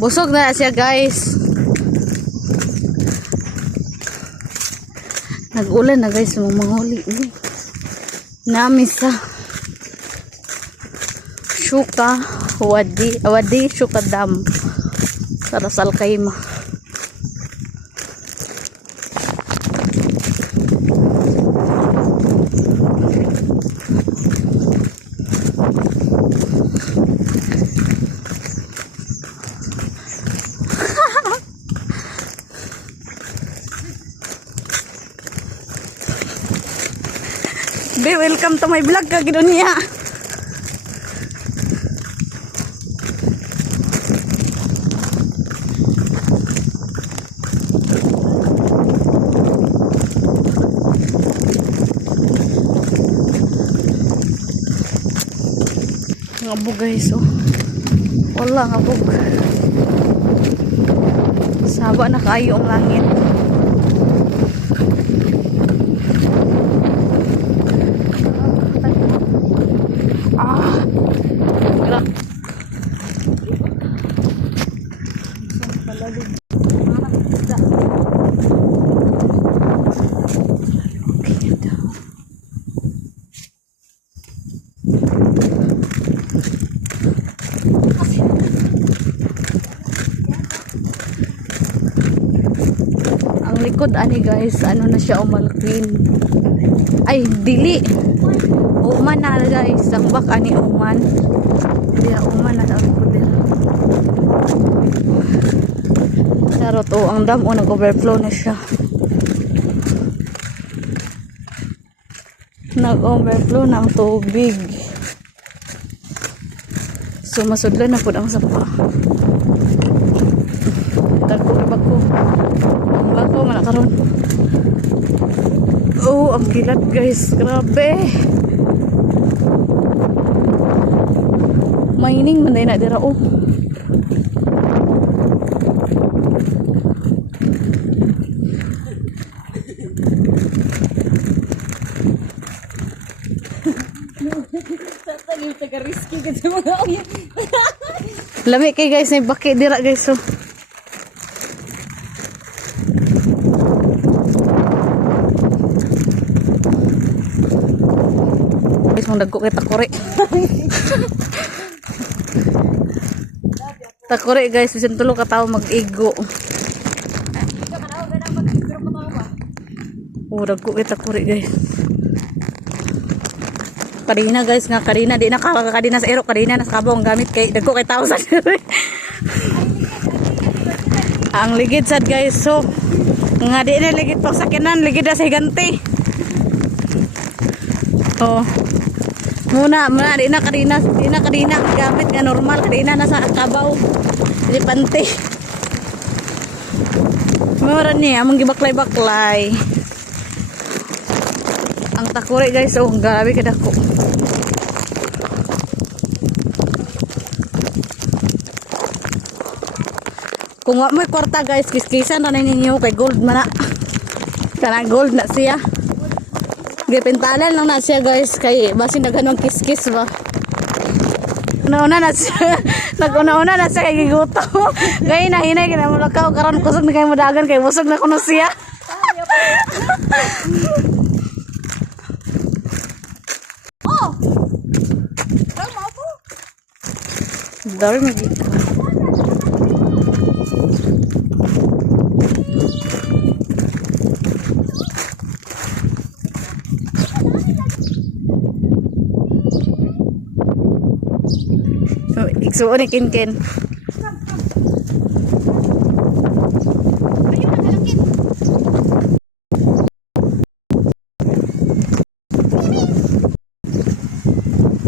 Busog na siya guys. Nag-ulan na guys, manghuli. Nami sa Shuka Wadi Shuka Dam sa Ras Al Khaimah. Be, welcome to my vlog kag dunia. Ngabog guys, oh. Wala ngabog. Saba na kayo ang langit. Ang likod ani guys, ano na siya, umalquin. Ay, dili. Uman na guys, ang bak ani uman. Dia uman na ang likod din. Charot, oh, ang dam o nag-overflow na siya. Nag-overflow na ang tubig. So masudlan na po ang sapa. Bako man karon. Oh, ang kilat guys, grabe. Mining man na dira, oh. Lami kay guys, may baki dira guys, oh. Guys, mong dagko kay takore. Takore guys, bisan tulo ka tawo mag-igo. Oh, dagko kay takore guys. Kadina guys, nga kadina di na kadina sa ero, kadina na sa kabaw ang gamit kay dagko kay tao sa ang ligid sad guys, so nga di na ligid pa sa kinan, ligid na sa higante. Oh, muna di na kadina ang gamit nga normal, kadina na sa kabaw di pante. Mura niya among gibaklay-baklay ang takore guys, oh grabe kada ko. Kung wa mo kwarta guys, kiskisan na ninyo kay gold man na. Kana gold na siya. Gipintalan lang na siya guys, kay basin naghanong kiskis ba. Una na siya. Nag-una na siya kay giguto. Kay nahinay kina mo lakaw karon kusog ni kay mudagan kay busog na kuno siya. Oh. Kalma po. Dari mo dito. Igsuon ni Kinkin. Ayun na kalangkin.